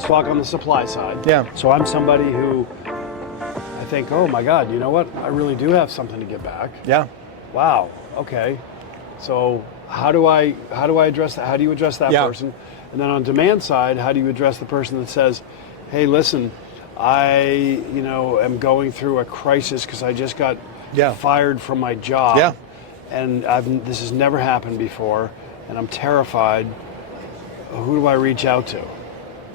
let's talk on the supply side. Yeah. So I'm somebody who I think, oh my God, you know what? I really do have something to get back. Yeah. Wow. Okay. So how do I address that? How do you address that person? And then on demand side, how do you address the person that says, hey, listen, I am going through a crisis because I just got fired from my job. Yeah. And this has never happened before, and I'm terrified. Who do I reach out to?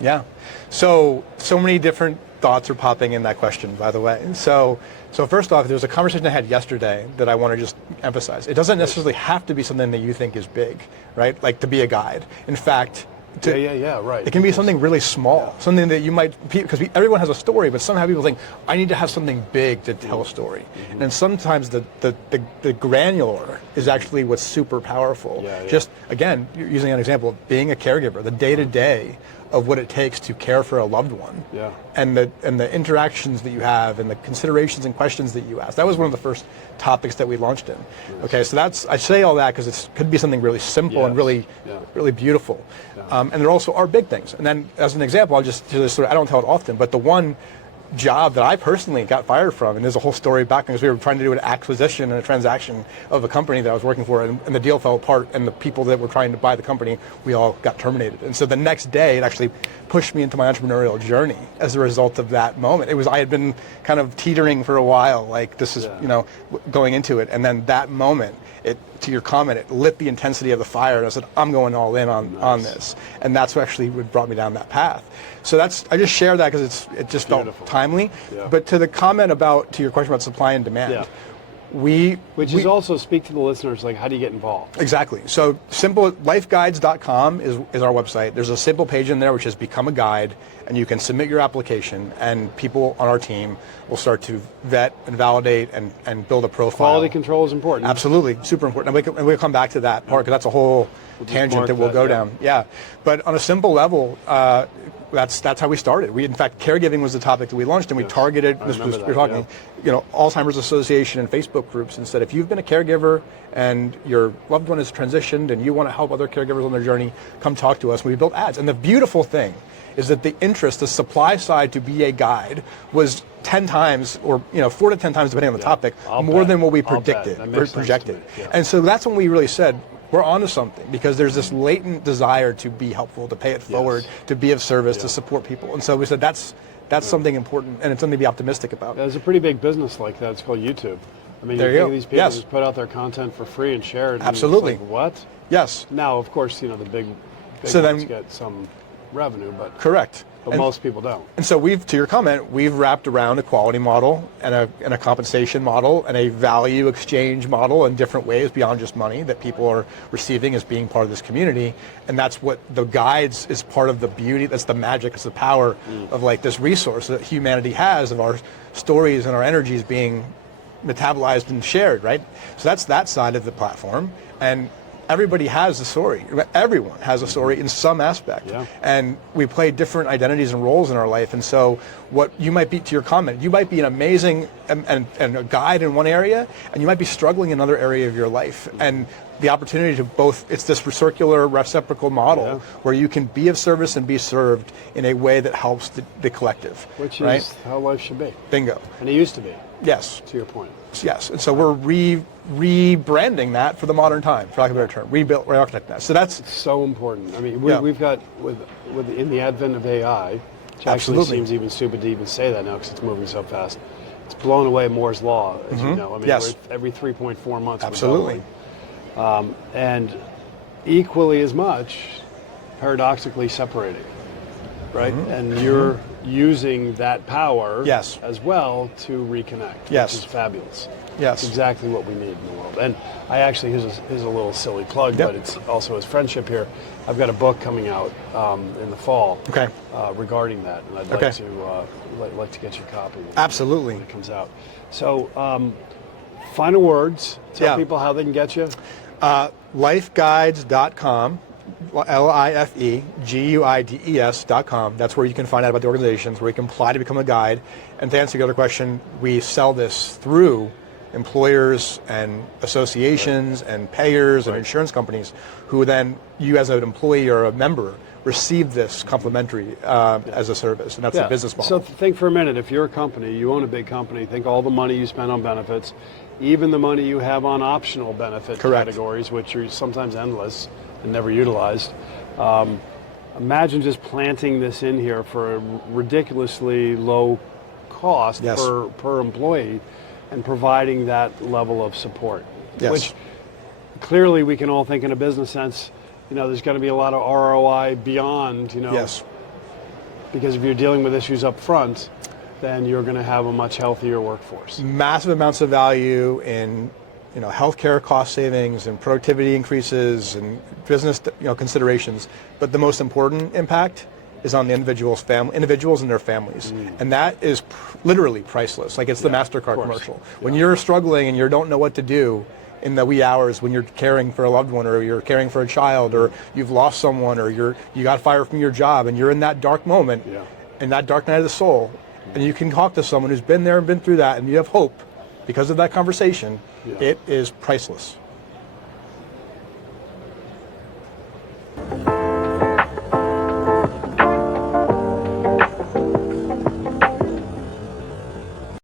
Yeah. So many different thoughts are popping in that question, by the way. So first off, there was a conversation I had yesterday that I want to just emphasize. It doesn't necessarily have to be something that you think is big, right? Like to be a guide. In fact, right. It can be something really small, something that you might, because everyone has a story, but somehow people think, I need to have something big to tell a story. Mm-hmm. And sometimes the granular is actually what's super powerful. Just, again, using an example of being a caregiver, the day-to-day of what it takes to care for a loved one, and the interactions that you have, and the considerations and questions that you ask. That was one of the first topics that we launched in. Yes. Okay, so I say all that because it could be something really simple and really beautiful. And there also are big things. And then, as an example, I don't tell it often, but the one job that I personally got fired from, and there's a whole story back because we were trying to do an acquisition and a transaction of a company that I was working for, and the deal fell apart, and the people that were trying to buy the company, we all got terminated. And so the next day, it actually pushed me into my entrepreneurial journey as a result of that moment. I had been kind of teetering for a while, like this is, going into it, and then that moment, to your comment, it lit the intensity of the fire, and I said, I'm going all in on this. And that's what actually brought me down that path. So I just share that because it just felt timely. Yeah. But to your question about supply and demand, Which is also speak to the listeners, like how do you get involved? Exactly. So simple, lifeguides.com is our website. There's a simple page in there which is become a guide, and you can submit your application, and people on our team will start to vet and validate and build a profile. Quality control is important. Absolutely, super important. And we'll come back to that part because that's a whole tangent that we'll go down. Yeah, but on a simple level, that's how we started. In fact, caregiving was the topic that we launched, and we targeted. We're talking, Alzheimer's Association and Facebook groups, and said if you've been a caregiver and your loved one has transitioned and you want to help other caregivers on their journey, come talk to us. We built ads, and the beautiful thing is that the supply side to be a guide was 10 times or 4 to 10 times depending on the topic, more than what we projected. And so that's when we really said, we're onto something, because there's this latent desire to be helpful, to pay it forward, to be of service, to support people. And so we said that's something important, and it's something to be optimistic about. There's a pretty big business like that. It's called YouTube. I mean, you think of these people just put out their content for free and share it. Absolutely. It's like, what? Yes. Now, of course, the big ones get some revenue, but correct. But most people don't. And so to your comment, we've wrapped around a quality model and a compensation model and a value exchange model in different ways beyond just money that people are receiving as being part of this community. And that's what the guides is part of the beauty. That's the magic. It's the power of this resource that humanity has of our stories and our energies being metabolized and shared, right? So that's that side of the platform. And everybody has a story. Everyone has a story in some aspect. Yeah. And we play different identities and roles in our life. And so what you might be, to your comment, you might be an amazing and a guide in one area, and you might be struggling in another area of your life. And the opportunity to both, it's this circular reciprocal model where you can be of service and be served in a way that helps the collective. Which is how life should be. Bingo. And it used to be. Yes. To your point. Yes. And so we're rebranding that for the modern time, for lack of a better term. Re-architect that. So that's so important. I mean, we've got, in the advent of AI, which actually seems even stupid to even say that now because it's moving so fast. It's blown away Moore's Law, as you know. I mean, every 3.4 months. Absolutely. And equally as much, paradoxically separating, right? Mm-hmm. And you're using that power as well to reconnect, which is fabulous. Yes. It's exactly what we need in the world. And I actually, here's a little silly plug, but it's also as friendship here. I've got a book coming out in the fall regarding that, and I'd like to get your copy. Absolutely. When it comes out. So, final words. Tell people how they can get you. Lifeguides.com, LIFEGUIDES.com. That's where you can find out about the organizations, where you can apply to become a guide. And to answer your other question, we sell this through employers and associations and payers and insurance companies who then you as an employee or a member receive this complimentary as a service, and that's the business model. So think for a minute, if you're a company, you own a big company, think all the money you spend on benefits, even the money you have on optional benefit categories, which are sometimes endless and never utilized. Imagine just planting this in here for a ridiculously low cost per employee and providing that level of support. Which clearly we can all think in a business sense, there's going to be a lot of ROI beyond, because if you're dealing with issues up front, then you're going to have a much healthier workforce. Massive amounts of value in healthcare cost savings and productivity increases and business considerations, but the most important impact is on the individuals and their families, and that is literally priceless. Like it's the MasterCard commercial. When you're struggling and you don't know what to do in the wee hours when you're caring for a loved one or you're caring for a child or you've lost someone or you got fired from your job and you're in that dark moment, in that dark night of the soul, and you can talk to someone who's been there and been through that and you have hope because of that conversation, it is priceless.